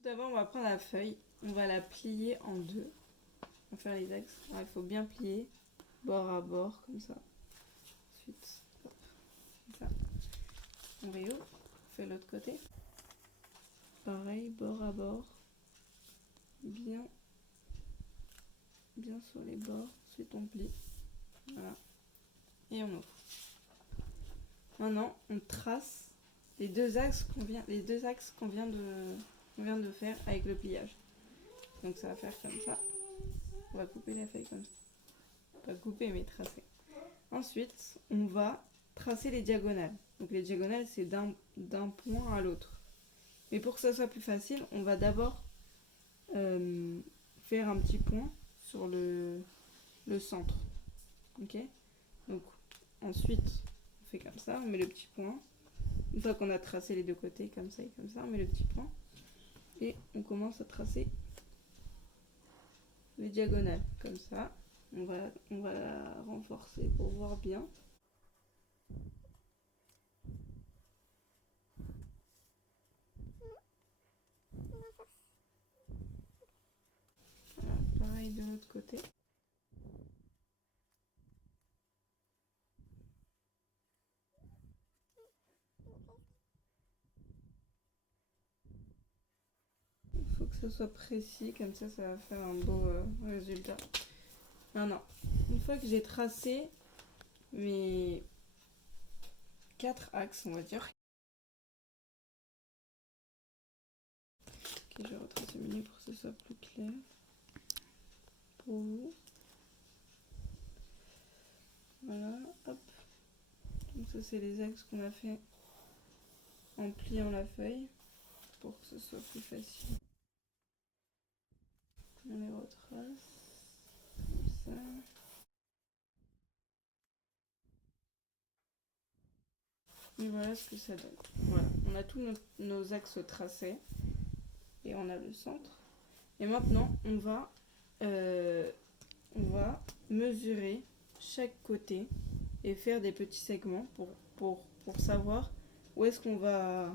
Tout d'abord, on va prendre la feuille, on va la plier en deux. On va faire les axes. Alors, il faut bien plier, bord à bord, comme ça. Ensuite, hop, comme ça. On réouvre, on fait l'autre côté. Pareil, bord à bord. Bien sur les bords. Ensuite, on plie. Voilà. Et on ouvre. Maintenant, on trace les deux axes qu'on vient de faire avec le pliage. Donc ça va faire comme ça. On va couper la feuille comme ça. Pas couper mais tracer. Ensuite, on va tracer les diagonales. Donc les diagonales, c'est d'un point à l'autre. Mais pour que ça soit plus facile, on va d'abord faire un petit point sur le centre. Ok? Donc ensuite, on fait comme ça, on met le petit point. Une fois qu'on a tracé les deux côtés, comme ça et comme ça, on met le petit point. Et on commence à tracer les diagonales, comme ça. On va la renforcer pour voir bien. Voilà, pareil de l'autre côté. Il faut que ce soit précis, comme ça va faire un beau résultat. Maintenant, une fois que j'ai tracé mes 4 axes, on va dire. Ok, je vais retracer mes lignes pour que ce soit plus clair pour vous. Voilà, hop. Donc ça c'est les axes qu'on a fait en pliant la feuille pour que ce soit plus facile. On les retrace comme ça. Et voilà ce que ça donne. Voilà, on a tous nos axes tracés et on a le centre. Et maintenant, on va mesurer chaque côté et faire des petits segments pour savoir où est-ce qu'on va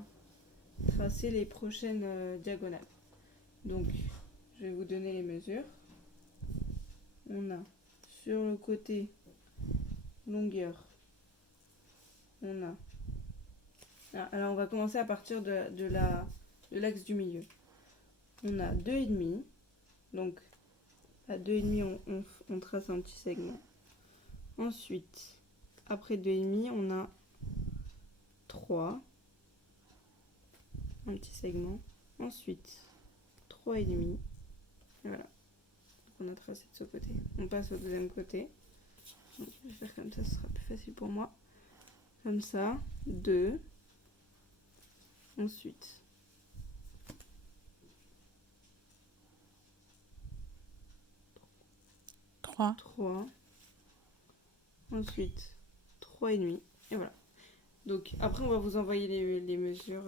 tracer les prochaines diagonales. Donc, je vais vous donner les mesures. On a sur le côté longueur, on a... Alors, on va commencer à partir de l'axe du milieu. On a 2,5. Donc, à 2,5, on trace un petit segment. Ensuite, après 2,5, on a 3. Un petit segment. Ensuite, 3,5. Voilà. Donc, on a tracé de ce côté. On passe au deuxième côté. Donc, je vais faire comme ça, ce sera plus facile pour moi. Comme ça, 2. Ensuite, 3. Ensuite, 3,5. Et voilà. Donc, après, on va vous envoyer les mesures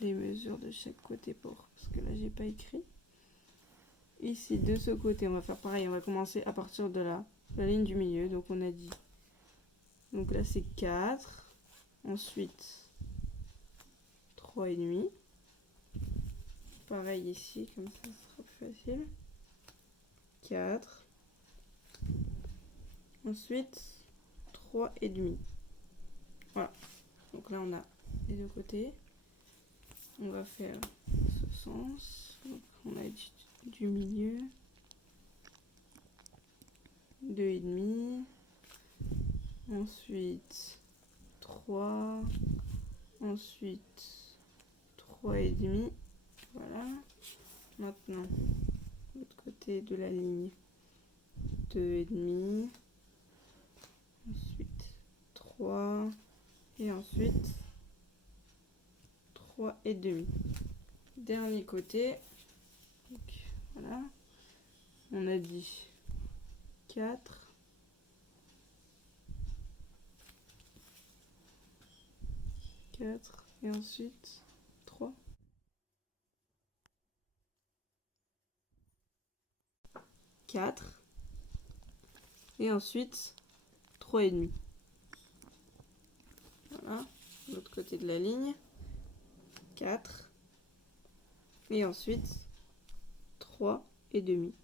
de chaque côté parce que là, j'ai pas écrit. Ici, de ce côté, on va faire pareil. On va commencer à partir de la ligne du milieu. Donc, on a dit. Donc là, c'est 4. Ensuite, 3,5. Pareil ici, comme ça, ce sera plus facile. 4. Ensuite, 3,5. Voilà. Donc là, on a les deux côtés. On va faire ce sens. Donc, on a du milieu. 2,5. Ensuite, 3. Ensuite, 3,5. Voilà. Maintenant, l'autre côté de la ligne. 2,5. Ensuite, 3. Et ensuite, 3,5. Dernier côté. Donc, voilà. On a dit 4. 4. Et ensuite, 3. 4. Et ensuite, 3,5. Voilà. L'autre côté de la ligne. 4. Et ensuite 3 et demi.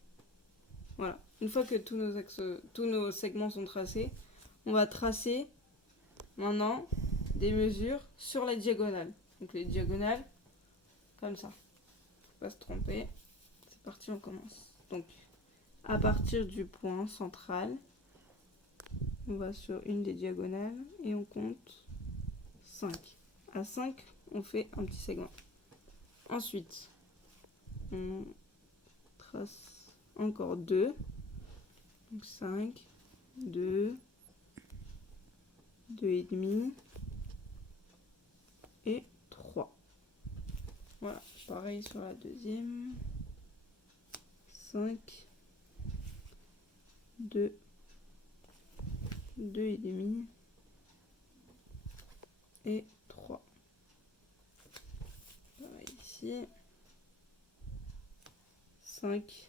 Voilà. Une fois que tous nos segments sont tracés, on va tracer maintenant des mesures sur la diagonale. Donc les diagonales, comme ça. Faut pas se tromper. C'est parti, on commence. Donc, à partir du point central, on va sur une des diagonales et on compte 5. À 5, on fait un petit segment. Ensuite, on trace encore 2. Donc 5, 2, 2 et demi et 3. Voilà, pareil sur la deuxième. 5, 2, 2 et demi et 3. Pareil ici. 5,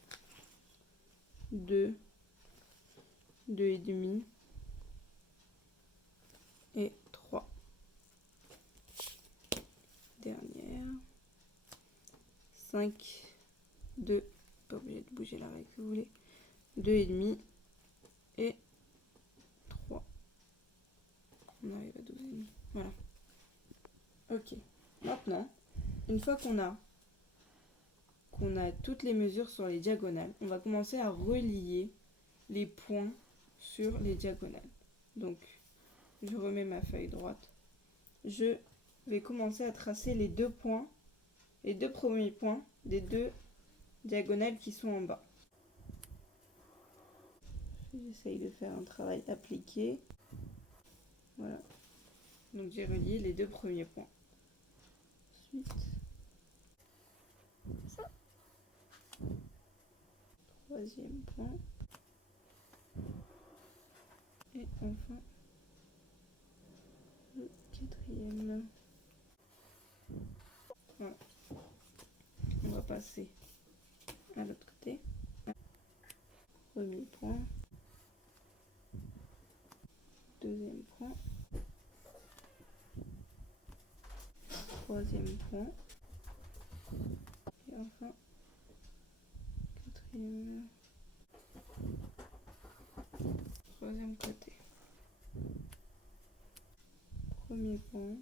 2, 2 et demi et 3. Dernière. 5, 2, pas obligé de bouger la règle que vous voulez. 2 et demi et 3. On arrive à 12 et demi. Voilà. Ok. Maintenant, une fois qu'on a toutes les mesures sur les diagonales, on va commencer à relier les points sur les diagonales. Donc, je remets ma feuille droite. Je vais commencer à tracer les deux points, les deux premiers points des deux diagonales qui sont en bas. J'essaye de faire un travail appliqué. Voilà. Donc j'ai relié les deux premiers points. Ensuite, ça. Troisième point. Et enfin, le quatrième. Voilà. On va passer à l'autre côté. Premier point. Deuxième point. Troisième point. Et enfin, quatrième. Troisième côté. Premier point.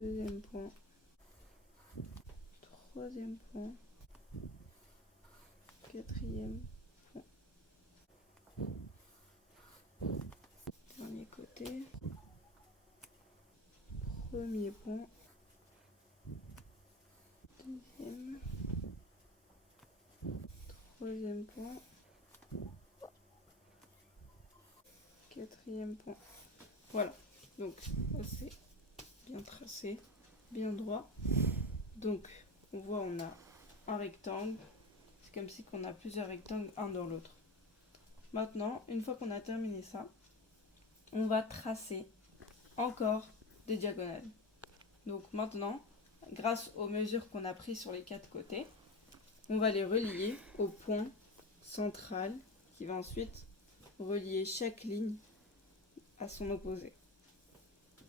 Deuxième point. Troisième point. Quatrième point. Dernier côté. Premier point. Deuxième. Troisième point. Quatrième point. Voilà. Donc, c'est bien tracé, bien droit. Donc, on voit, on a un rectangle. C'est comme si on a plusieurs rectangles, un dans l'autre. Maintenant, une fois qu'on a terminé ça, on va tracer encore des diagonales. Donc maintenant, grâce aux mesures qu'on a prises sur les quatre côtés, on va les relier au point central qui va ensuite relier chaque ligne à son opposé.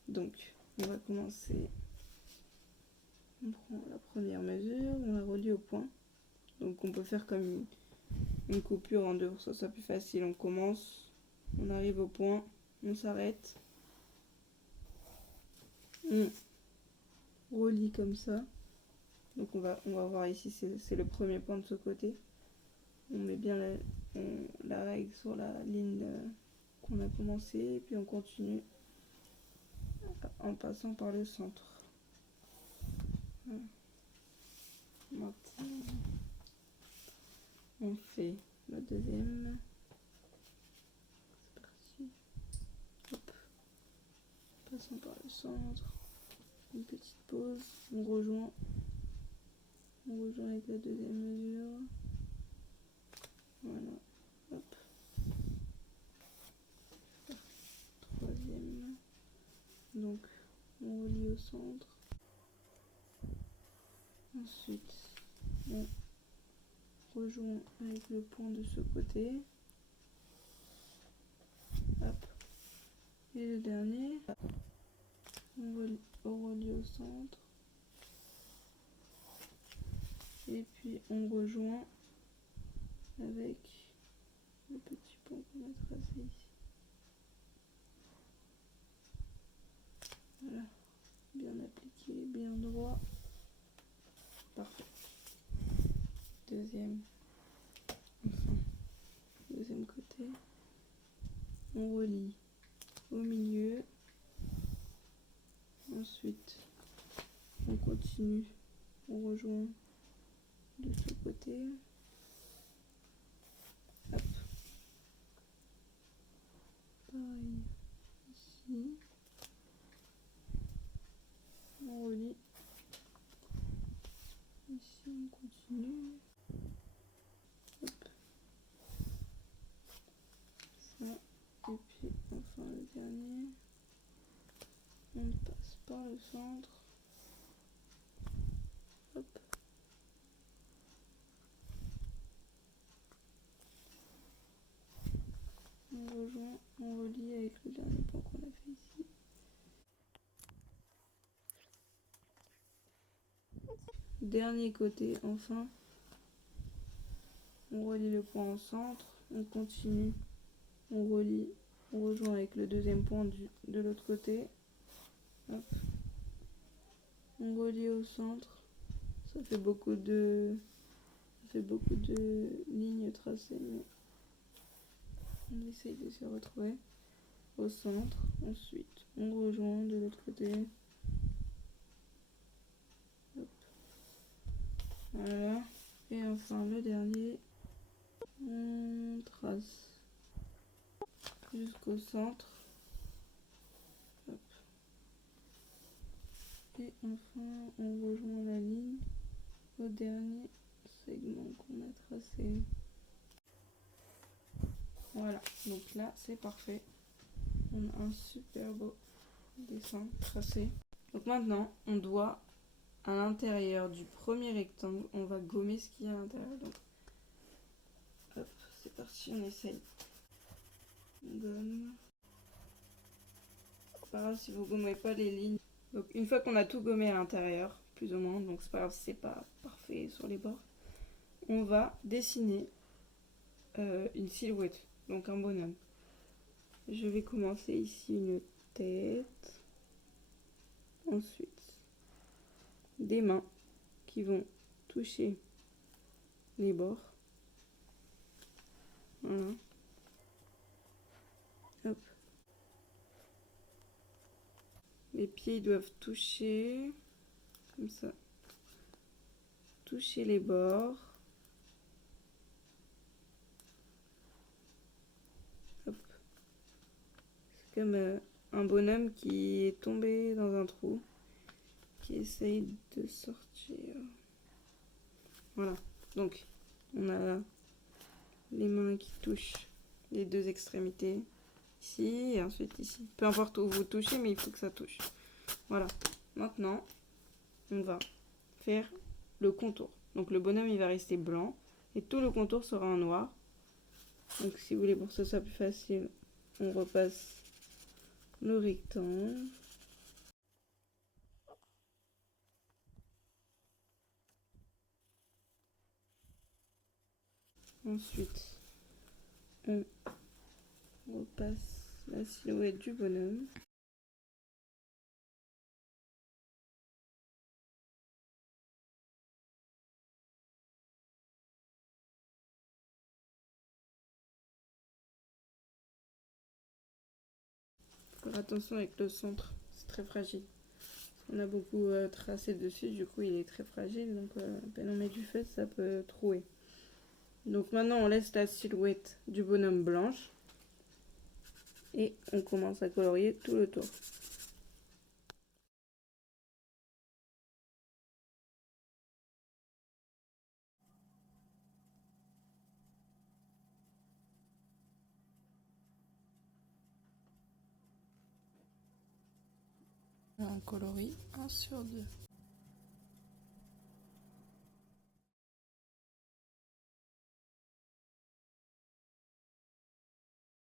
Donc, on va commencer. On prend la première mesure, on la relie au point. Donc on peut faire comme une coupure en deux, pour que ça soit plus facile. On commence, on arrive au point, on s'arrête. On relie comme ça. Donc on va voir ici, c'est le premier point de ce côté. On met bien la règle sur la ligne qu'on a commencé, et puis on continue en passant par le centre. Voilà. Maintenant, on fait la deuxième. C'est parti. Hop. Passons par le centre. Une petite pause. On rejoint avec la deuxième mesure. Voilà. Hop. Troisième. Donc, on relie au centre. Ensuite, on rejoint avec le point de ce côté. Hop. Et le dernier, on relie au centre. Et puis on rejoint avec le petit pont qu'on a tracé ici. Voilà, bien appliqué, bien droit. Parfait. Deuxième côté. On relie au milieu. Ensuite, on continue. On rejoint de ce côté. Hop. Pareil ici. On relie. Ici, on continue. Hop. Ça. Et puis, enfin, le dernier. On passe par le centre. Hop. On rejoint, on relie avec le dernier point qu'on a fait ici. Dernier côté, enfin. On relie le point au centre. On continue. On relie. On rejoint avec le deuxième point de l'autre côté. Hop. On relie au centre. Ça fait beaucoup de lignes tracées, mais on essaye de se retrouver au centre. Ensuite, on rejoint de l'autre côté. Hop. Voilà. Et enfin, le dernier, on trace jusqu'au centre. Hop. Et enfin, on rejoint la ligne au dernier segment qu'on a tracé. Voilà, donc là c'est parfait. On a un super beau dessin tracé. Donc maintenant, on doit, à l'intérieur du premier rectangle, on va gommer ce qu'il y a à l'intérieur. Donc, hop, c'est parti, on essaye. On gomme. C'est pas grave si vous gommez pas les lignes. Donc une fois qu'on a tout gommé à l'intérieur, plus ou moins, donc c'est pas grave si c'est pas parfait sur les bords, on va dessiner une silhouette, donc un bonhomme. Je vais commencer ici une tête, ensuite des mains qui vont toucher les bords. Voilà. Hop. Les pieds doivent toucher, comme ça, toucher les bords. Hop. C'est comme un bonhomme qui est tombé dans un trou, qui essaye de sortir. Voilà, donc on a les mains qui touchent les deux extrémités, ici et ensuite ici. Peu importe où vous touchez, mais il faut que ça touche. Voilà, maintenant on va faire le contour. Donc le bonhomme il va rester blanc et tout le contour sera en noir. Donc si vous voulez pour que ce soit plus facile, on repasse le rectangle. Ensuite, on repasse la silhouette du bonhomme. Faut faire attention avec le centre, c'est très fragile. On a beaucoup tracé dessus, du coup il est très fragile, donc à peine on met du feu, ça peut trouer. Donc maintenant on laisse la silhouette du bonhomme blanche et on commence à colorier tout le tour. On colorie 1 sur 2.